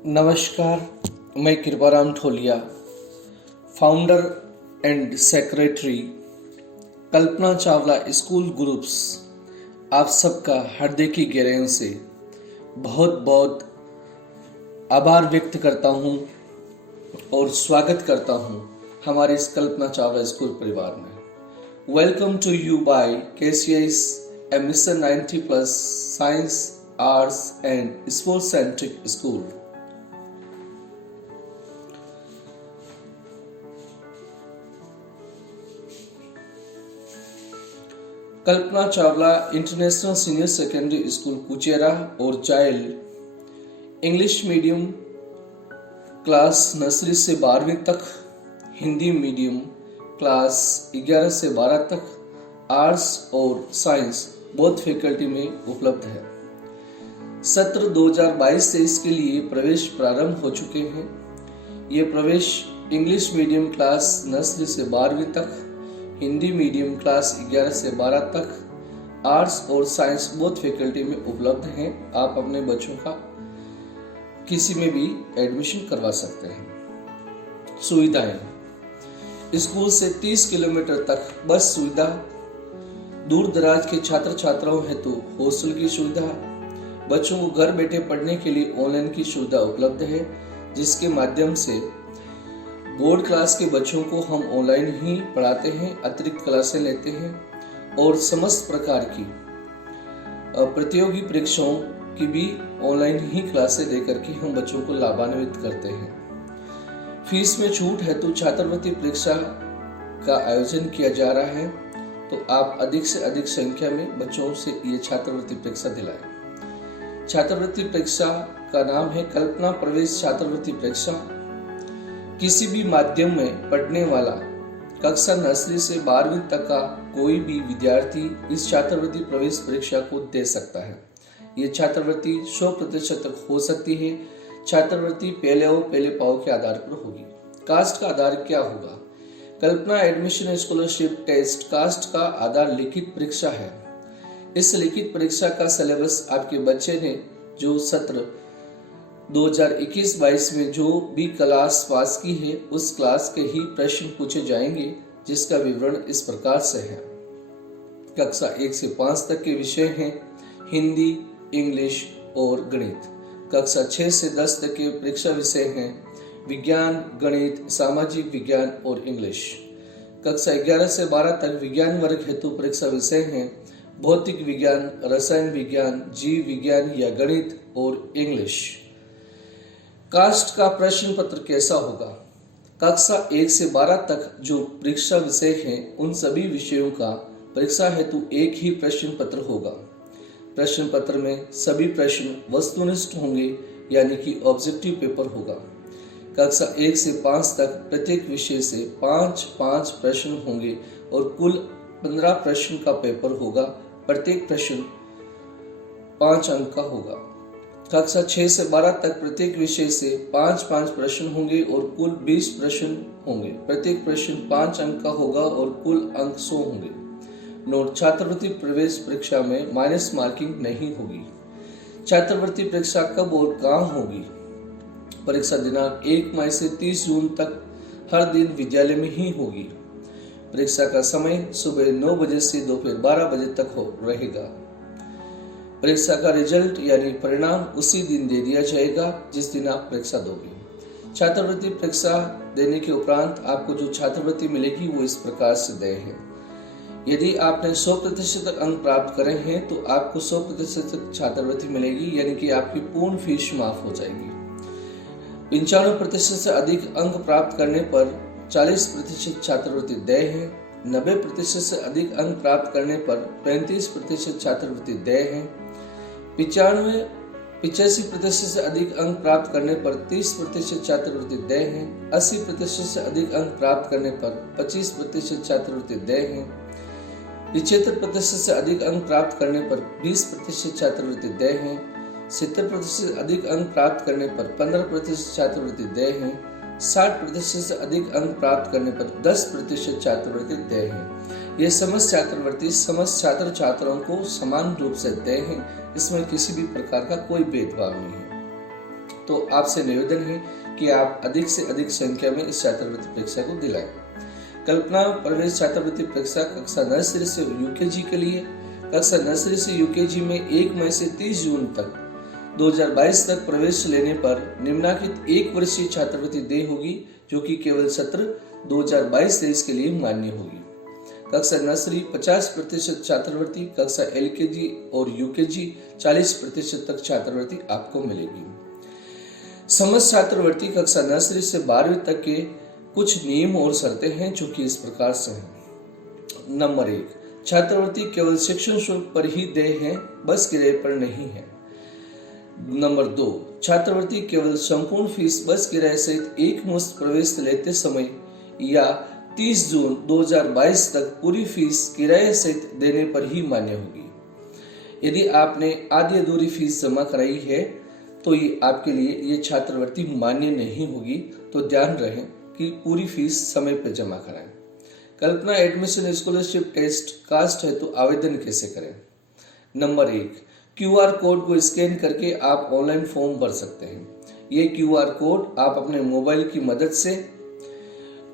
नमस्कार, मैं कृपाराम ठोलिया, founder and secretary Kalpana Chawla school groups, आप सबका हृदय की गहराइयों से बहुत बहुत आभार व्यक्त करता हूं और स्वागत करता हूं हमारे इस कल्पना चावला स्कूल परिवार में। Welcome to you by KCS mission 90+ science, arts and sports centric school. Kalpana Chawla international senior secondary school Kuchera और child English medium class nursery से 12वीं तक, हिंदी मीडियम क्लास 11 से 12 तक, आर्ट्स और साइंस बोथ फैकल्टी में उपलब्ध है। सत्र 2022-23 के लिए प्रवेश प्रारंभ हो चुके हैं। ये प्रवेश इंग्लिश मीडियम क्लास नर्सरी से 12वीं तक, हिंदी मीडियम क्लास 11 से 12 तक, आर्ट्स और साइंस बोथ फैकल्टी में उपलब्ध हैं। आप अपने बच्चों का किसी में भी एडमिशन करवा सकते हैं। सुविधाएं: स्कूल से 30 किलोमीटर तक बस सुविधा, दूर दराज के छात्र छात्राओं हेतु हॉस्टल की सुविधा, बच्चों को घर बैठे पढ़ने के लिए ऑनलाइन की सुविधा उपलब्ध है, जिसके माध्यम से बोर्ड क्लास के बच्चों को हम ऑनलाइन ही पढ़ाते हैं, अतिरिक्त क्लासें लेते हैं और समस्त प्रकार की प्रतियोगी परीक्षाओं की भी ऑनलाइन ही क्लासें देकर के हम बच्चों को लाभान्वित करते हैं। फीस में छूट हेतु छात्रवृत्ति परीक्षा का आयोजन किया जा रहा है, तो आप अधिक से अधिक संख्या में बच्चों से ये छात्रवृत्ति परीक्षा दिलाएं। छात्रवृत्ति परीक्षा का नाम है कल्पना प्रवेश छात्रवृत्ति परीक्षा। किसी भी माध्यम में पढ़ने वाला कक्षा नर्सरी से 12वीं तक का कोई भी विद्यार्थी इस छात्रवृत्ति प्रवेश परीक्षा को दे सकता है। ये छात्रवृत्ति 100% तक हो सकती है। छात्रवृत्ति पहले पाव के आधार पर होगी। कास्ट का आधार क्या होगा? कल्पना एडमिशन स्कॉलरशिप टेस्ट कास्ट का आधार लिखित परीक्षा है। इस लिखित परीक्षा का सिलेबस आपके बच्चे ने जो सत्र 2021-22 में जो भी क्लास पास की है, उस क्लास के ही प्रश्न पूछे जाएंगे, जिसका विवरण इस प्रकार से है। कक्षा 1 से 5 तक के विषय हैं हिंदी, इंग्लिश और गणित। कक्षा 6 से 10 तक के परीक्षा विषय हैं विज्ञान, गणित, सामाजिक विज्ञान और इंग्लिश। कक्षा 11 से 12 तक विज्ञान वर्ग हेतु परीक्षा विषय हैं भौतिक विज्ञान, रसायन विज्ञान, जीव विज्ञान या गणित और इंग्लिश। कास्ट का प्रश्न पत्र कैसा होगा? कक्षा 1 से 12 तक जो परीक्षा विषय हैं, उन सभी विषयों का परीक्षा हेतु एक ही प्रश्न पत्र होगा। प्रश्न पत्र में सभी प्रश्न वस्तुनिष्ठ होंगे, यानी कि ऑब्जेक्टिव पेपर होगा। कक्षा 1 से 5 तक प्रत्येक विषय से 5-5 प्रश्न होंगे और कुल 15 प्रश्न का पेपर होगा। प्रत्येक प्रश्न 5 अंक का होगा। कक्षा 6 से 12 तक प्रत्येक विषय से 5-5 प्रश्न होंगे और कुल 20 प्रश्न होंगे। प्रत्येक प्रश्न 5 अंक का होगा और कुल अंक 100 होंगे। नोट: छात्रवृत्ति प्रवेश परीक्षा में माइनस मार्किंग नहीं होगी। छात्रवृत्ति परीक्षा कब और कहाँ होगी? परीक्षा दिनांक 1 मई से 30 जून तक हर दिन विद्यालय में ही होगी। परीक्षा का समय सुबह 9 बजे से दोपहर 12 बजे तक रहेगा। परीक्षा का रिजल्ट यानी परिणाम उसी दिन दे दिया जाएगा जिस दिन आप परीक्षा दोगे। छात्रवृत्ति परीक्षा देने के उपरांत आपको जो छात्रवृत्ति मिलेगी वो इस प्रकार से देय है। यदि आपने 100% अंक प्राप्त करे हैं तो आपको 100% छात्रवृत्ति मिलेगी, यानी कि आपकी पूर्ण फीस माफ हो जाएगी। 95% से अधिक अंक प्राप्त करने पर 40% छात्रवृत्ति देय है। 90% से अधिक अंक प्राप्त करने पर 35% छात्रवृत्ति देय है। 85% से अधिक अंक प्राप्त करने पर 30% छात्रवृत्ति देय है। 80% से अधिक अंक प्राप्त करने पर 25% छात्रवृत्ति देय है। 75% से अधिक अंक प्राप्त करने पर 20% छात्रवृत्ति देय है। 70% से अधिक अंक प्राप्त करने पर 15% छात्रवृत्ति देय है। 60% से अधिक अंक प्राप्त करने पर 10% छात्रवृत्ति देय है। ये समस्त छात्रवृत्ति समस्त छात्र छात्राओं को समान रूप से देय है। इसमें किसी भी प्रकार का कोई भेदभाव नहीं है। तो आपसे निवेदन है कि आप अधिक से अधिक संख्या में इस छात्रवृत्ति परीक्षा को दिलाएं। कल्पना प्रवेश छात्रवृत्ति परीक्षा कक्षा नर्सरी से यूकेजी के लिए। कक्षा नर्सरी से यूकेजी में 1 मई से 30 जून तक 2022 तक प्रवेश लेने पर निम्नलिखित 1 वर्षीय छात्रवृत्ति देय होगी, जो कि केवल सत्र 2022-23 के लिए मान्य होगी। कक्षा नर्सरी 50% छात्रवृत्ति, कक्षा एलकेजी और यूकेजी 40% तक छात्रवृत्ति आपको मिलेगी। समस्त छात्रवृत्ति कक्षा नर्सरी से 12वीं तक के कुछ नियम और शर्तें हैं, जो कि इस प्रकार से हैं। नंबर 1, छात्रवृत्ति केवल शिक्षण शुल्क पर ही देय है, बस किराए पर नहीं है। नंबर 2, छात्रवृत्ति केवल संपूर्ण फीस बस किराए सहित एक मुश्त प्रवेश लेते समय या 30 जून 2022 तक पूरी फीस किराए सहित देने पर ही मान्य होगी। यदि आपने आधी अधूरी फीस जमा कराई है तो ये आपके लिए ये छात्रवृत्ति मान्य नहीं होगी, तो ध्यान रहे कि पूरी फीस समय पर जमा कराएं। कल्पना एडमिशन स्कॉलरशिप टेस्ट कास्ट है तो आवेदन कैसे करें? नंबर 1, QR कोड को स्कैन करके आप ऑनलाइन फॉर्म भर सकते हैं। ये QR कोड आप अपने मोबाइल की मदद से,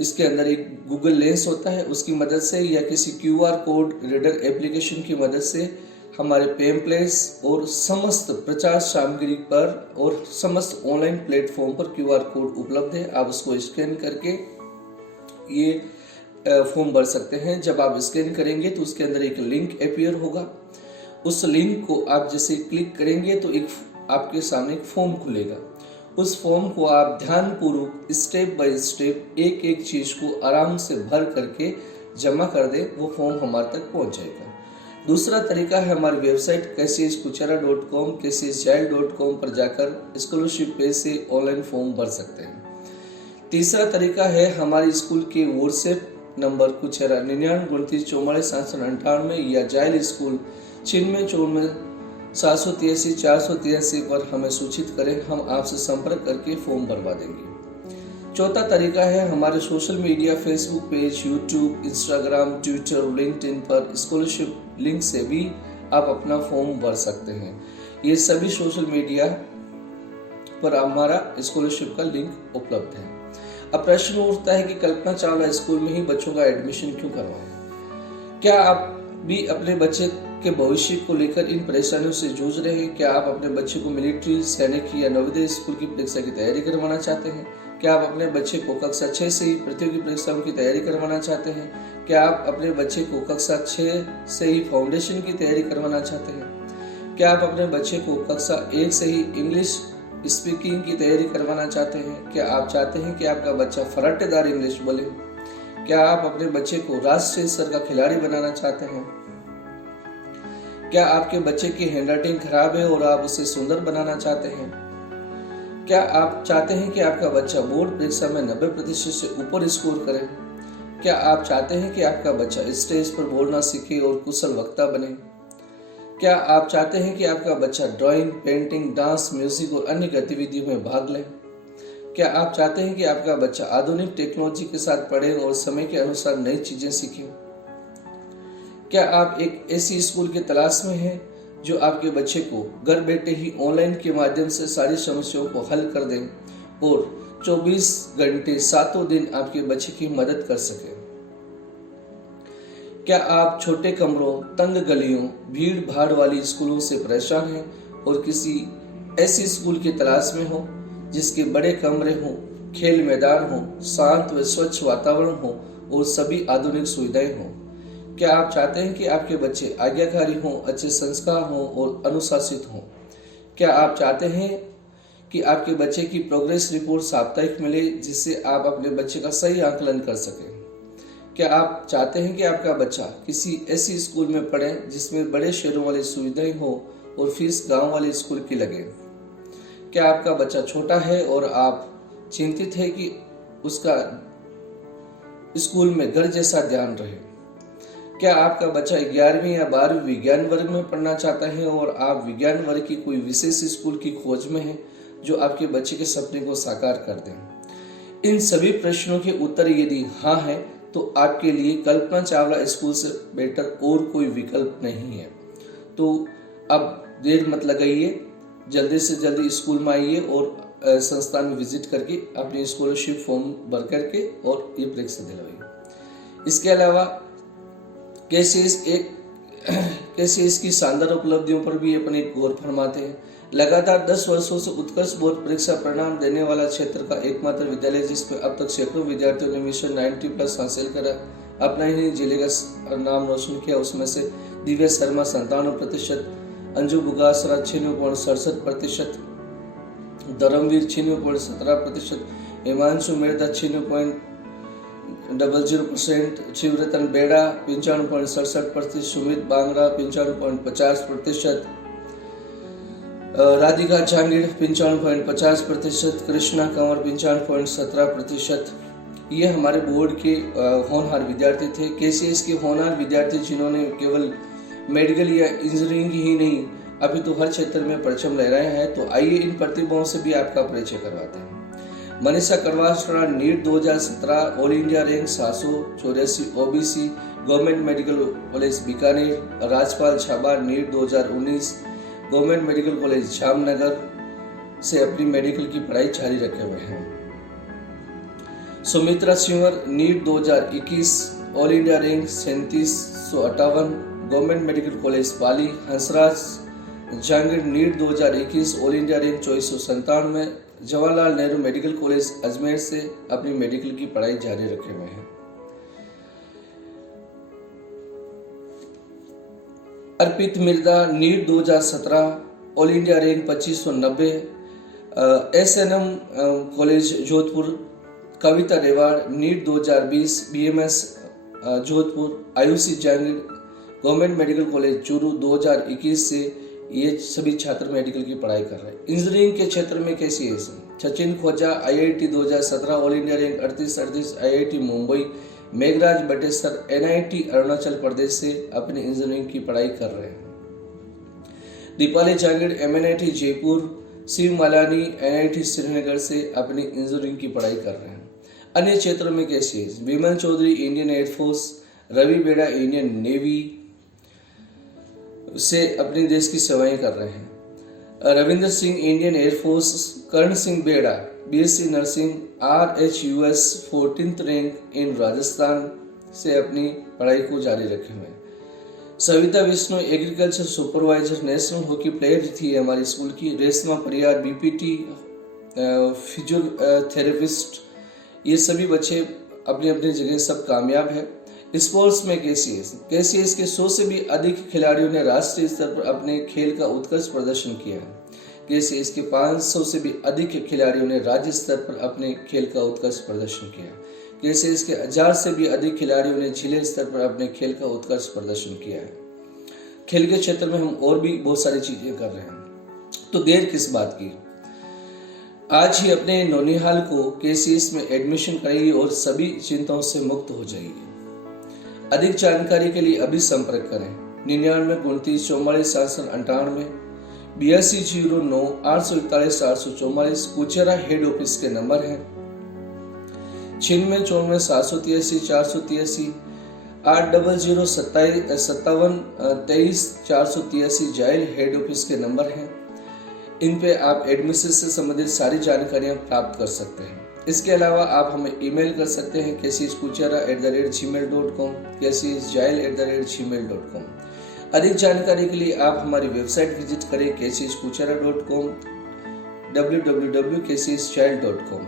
इसके अंदर एक गूगल लेंस होता है, उसकी मदद से या किसी QR कोड रीडर एप्लीकेशन की मदद से हमारे पेम्पलेट्स और समस्त प्रचार सामग्री पर और समस्त ऑनलाइन प्लेटफॉर्म पर QR कोड उपलब्ध है। आप उसको स्कैन करके ये फॉर्म भर सकते हैं। जब आप स्कैन करेंगे तो उसके अंदर एक लिंक अपीयर होगा। उस लिंक को आप जैसे क्लिक करेंगे तो एक आपके सामने एक फॉर्म खुलेगा। उस फॉर्म को आप ध्यानपूर्वक स्टेप बाय स्टेप एक एक चीज को आराम से भर करके जमा कर दें, वो फॉर्म हमारे तक पहुंच जाएगा। दूसरा तरीका है हमारी वेबसाइट kcskuchara.com, kcsjail.com पर जाकर स्कॉलरशिप पेज से ऑनलाइन फॉर्म भर सकते हैं। तीसरा तरीका है हमारे स्कूल के व्हाट्सएप नंबर कुचेरा 992944 या जाइल स्कूल 9694 पर हमें सूचित करें, हम आपसे संपर्क करके फॉर्म भरवा देंगे। चौथा तरीका है हमारे social media Facebook page, YouTube, Instagram, Twitter, LinkedIn पर स्कॉलरशिप लिंक से भी आप अपना फॉर्म भर सकते हैं। ये सभी सोशल मीडिया पर हमारा स्कॉलरशिप का लिंक उपलब्ध है। अब प्रश्न उठता है कि कल्पना चावला स्कूल में ही बच्चों का एडमिशन क्यों करवाएं? क्या आप भी अपने बच्चे के भविष्य को लेकर इन परेशानियों से जूझ रहे हैं? क्या आप अपने बच्चे को मिलिट्री, सैनिक या नवोदय स्कूल की परीक्षा की तैयारी करवाना चाहते हैं? क्या आप अपने बच्चे को कक्षा 6 से ही प्रतियोगी परीक्षाओं की तैयारी करवाना चाहते हैं? क्या आप अपने बच्चे को कक्षा 6 से ही फाउंडेशन की तैयारी करवाना चाहते हैं? क्या आप अपने बच्चे को कक्षा 1 से ही इंग्लिश स्पीकिंग की तैयारी करवाना चाहते हैं? क्या आप चाहते हैं कि आपका बच्चा फराटेदार इंग्लिश बोले? क्या आप अपने बच्चे को राष्ट्रीय स्तर का खिलाड़ी बनाना चाहते हैं? क्या आपके बच्चे की हैंडराइटिंग खराब है और आप उसे सुंदर बनाना चाहते हैं? क्या आप चाहते हैं कि आपका बच्चा बोर्ड परीक्षा में 90% से ऊपर स्कोर करे? क्या आप चाहते हैं कि आपका बच्चा स्टेज पर बोलना सीखे और कुशल वक्ता बने? क्या आप चाहते हैं कि आपका बच्चा ड्राइंग, पेंटिंग, डांस, म्यूजिक और अन्य गतिविधियों में भाग ले? क्या आप चाहते हैं कि आपका बच्चा आधुनिक टेक्नोलॉजी के साथ पढ़े और समय के अनुसार नई चीजें सीखे? क्या आप एक ऐसी स्कूल की तलाश में हैं जो आपके बच्चे को घर बैठे ही ऑनलाइन के माध्यम से सारी समस्याओं को हल कर दें और 24 घंटे 7 दिन आपके बच्चे की मदद कर सके? क्या आप छोटे कमरों, तंग गलियों, भीड़ भाड़ वाली स्कूलों से परेशान हैं और किसी ऐसी स्कूल की तलाश में हो जिसके बड़े कमरे हों, खेल मैदान हो, शांत व स्वच्छ वातावरण हो और सभी आधुनिक सुविधाएं हों? क्या आप चाहते हैं कि आपके बच्चे आज्ञाकारी हों, अच्छे संस्कार हों और अनुशासित हों? क्या आप चाहते हैं कि आपके बच्चे की प्रोग्रेस रिपोर्ट साप्ताहिक मिले जिससे आप अपने बच्चे का सही आकलन कर सकें? क्या आप चाहते हैं कि आपका बच्चा किसी ऐसी स्कूल में पढ़े जिसमें बड़े शहरों वाली सुविधाएं हो और फीस गांव वाले स्कूल की लगे? क्या आपका बच्चा छोटा है और आप चिंतित है कि उसका स्कूल में घर जैसा ध्यान रहे? क्या आपका बच्चा 11वीं या 12वीं विज्ञान वर्ग में पढ़ना चाहता है और आप विज्ञान वर्ग की कोई विशेष स्कूल की खोज में हैं जो आपके बच्चे के सपने को साकार कर दें? इन सभी प्रश्नों के उत्तर यदि हाँ है तो आपके लिए कल्पना चावला स्कूल से बेटर और कोई विकल्प नहीं है। तो अब देर मत लगाइए, जल्दी से जल्दी स्कूल में आइए और संस्थान में विजिट करके अपनी स्कॉलरशिप फॉर्म भर करके और ये परीक्षा दिलवाई। इसके अलावा केसीएस की शानदार उपलब्धियों पर भी अपने गौर फरमाते हैं। लगातार 10 वर्षों से उत्कर्ष बोर्ड परीक्षा परिणाम देने वाला क्षेत्र का एकमात्र विद्यालय जिसमें अब तक सैकड़ों विद्यार्थियों ने मिशन 90+ हासिल करा, अपना ही जिले का नाम रोशन किया। उसमें से दिव्या शर्मा 97%, अंजू बुगासरा 96.67%, धर्मवीर 96.17%, हिमांशु मेहता 96.00%, शिवरतन बेड़ा 95.67%, सुमित बांगड़ा 95.50%, राधिका जांगीड़ 95.50%, कृष्णा कंवर 95.17%। ये हमारे बोर्ड के होनहार विद्यार्थी थे। केसीएस के होनहार विद्यार्थी जिन्होंने केवल मेडिकल या इंजीनियरिंग ही नहीं अभी तो हर क्षेत्र में परचम लहराए हैं। तो आइए इन प्रतिभाओं से भी आपका परिचय करवाते हैं। Manisha Karwasara NEET 2017 all India rank 784 OBC government medical college Bikaner. Rajpal Chhaba NEET 2019 government medical college Jamnagar से अपनी मेडिकल की पढ़ाई जारी रखे हुए हैं। Sumitra Sinwar NEET 2021 all India rank 3758 government medical college Pali. Hansraj Jahangir NEET 2021 all India rank 2497 Jawaharlal Nehru medical college Ajmer से अपनी मेडिकल की पढ़ाई जारी रखे हुए हैं। Arpit Mirdha NEET 2017 all India rank 2590 SNM college Jodhpur. Kavita Rewad NEET 2020 BMS Jodhpur. Aayushi Jahangir government medical college Churu 2021 से ये सभी छात्र मेडिकल की पढ़ाई कर रहे हैं। इंजीनियरिंग के क्षेत्र में कैसी है? Sachin Khoja IIT 2017 all India rank 3838 IIT Mumbai. Meghraj Batesar NIT Arunachal Pradesh से अपनी इंजीनियरिंग की पढ़ाई कर रहे हैं। दीपाली जहांगीर एमएनआईटी जयपुर। शिव मलानी एनआईटी श्रीनगर से अपनी इंजीनियरिंग की पढ़ाई कर रहे हैं। अन्य क्षेत्रों में कैसी है? विमल चौधरी इंडियन एयरफोर्स। रवि बेड़ा इंडियन नेवी से अपने देश की सेवाएं कर रहे हैं। Ravindra Singh Indian air force. Karan Singh Beda BSc nursing RHUS 14th rank in Rajasthan से अपनी पढ़ाई को जारी रखे हुए हैं। Savita Vishnu agriculture supervisor national hockey player थी हमारी स्कूल की। Reshma Pariyar BPT physiotherapist. ये सभी बच्चे अपनी अपनी जगह सब कामयाब है। स्पोर्ट्स में केसीएस के 100 से भी अधिक खिलाड़ियों ने राष्ट्रीय स्तर पर अपने खेल का उत्कृष्ट प्रदर्शन किया है। केसीएस के 500 से भी अधिक खिलाड़ियों ने राज्य स्तर पर अपने खेल का उत्कृष्ट प्रदर्शन किया है। केसीएस के 1000 से भी अधिक खिलाड़ियों ने जिले स्तर पर अपने खेल का उत्कृष्ट प्रदर्शन किया है। खेल के क्षेत्र में हम और भी बहुत सारी चीजें कर रहे हैं, तो देर किस बात की? आज ही अपने नौनिहाल को केसीएस में एडमिशन कराइए और सभी चिंताओं से मुक्त हो जाइए। अधिक जानकारी के लिए अभी संपर्क करें 99 29 44 798 8209 841 444। कुचेरा हेड ऑफिस के नंबर है 96 94 783 483 800 57 23 483 जायल हेड ऑफिस के नंबर हैं। इन पे आप एडमिशन से संबंधित सारी जानकारियां प्राप्त कर सकते हैं। इसके अलावा आप हमें ईमेल कर सकते हैं kcskuchera@gmail.com kcsjail@gmail.com। अधिक जानकारी के लिए आप हमारी वेबसाइट विजिट करें kcskuchera.com www.kcsjail.com।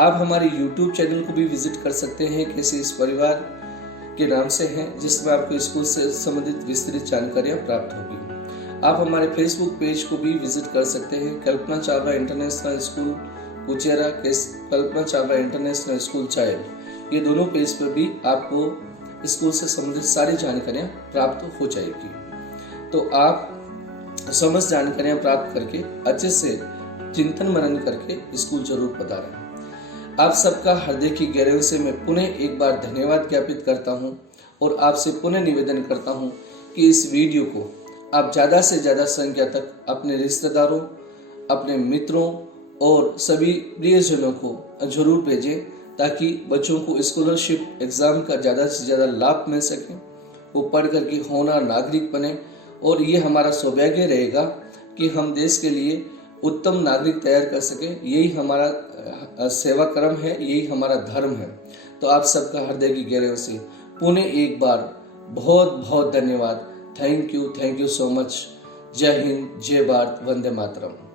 आप हमारे YouTube चैनल को भी विजिट कर सकते हैं केसीएस परिवार के नाम से हैं, जिसमें आपको स्कूल से संबंधित विस्तृत जानकारियां प्राप्त होगी। आप हमारे फेसबुक पेज को भी विजिट कर सकते हैं कल्पना चावला इंटरनेशनल स्कूल कुचेरा, कल्पना चावला इंटरनेशनल स्कूल चाइल्ड। ये दोनों पेज पर भी आपको स्कूल से संबंधित सारी जानकारियां प्राप्त हो जाएगी। तो आप समस्त जानकारियां प्राप्त करके अच्छे से चिंतन मनन करके स्कूल जरूर पधारें। आप सबका हृदय की गहराइयों से मैं पुनः एक बार धन्यवाद ज्ञापित करता हूं और आपसे पुनः निवेदन करता हूं कि इस वीडियो को आप ज़्यादा से ज़्यादा संख्या तक अपने रिश्तेदारों, अपने मित्रों और सभी प्रियजनों को जरूर भेजें, ताकि बच्चों को स्कॉलरशिप एग्ज़ाम का ज़्यादा से ज़्यादा लाभ मिल सके, वो पढ़ करके होनहार नागरिक बने। और ये हमारा सौभाग्य रहेगा कि हम देश के लिए उत्तम नागरिक तैयार कर सके। यही हमारा सेवा कर्म है, यही हमारा धर्म है। तो आप सबका हृदय की गहराइयों से पुनः एक बार बहुत बहुत धन्यवाद। Thank you so much. जय हिंद, जय भारत, वंदे मातरम।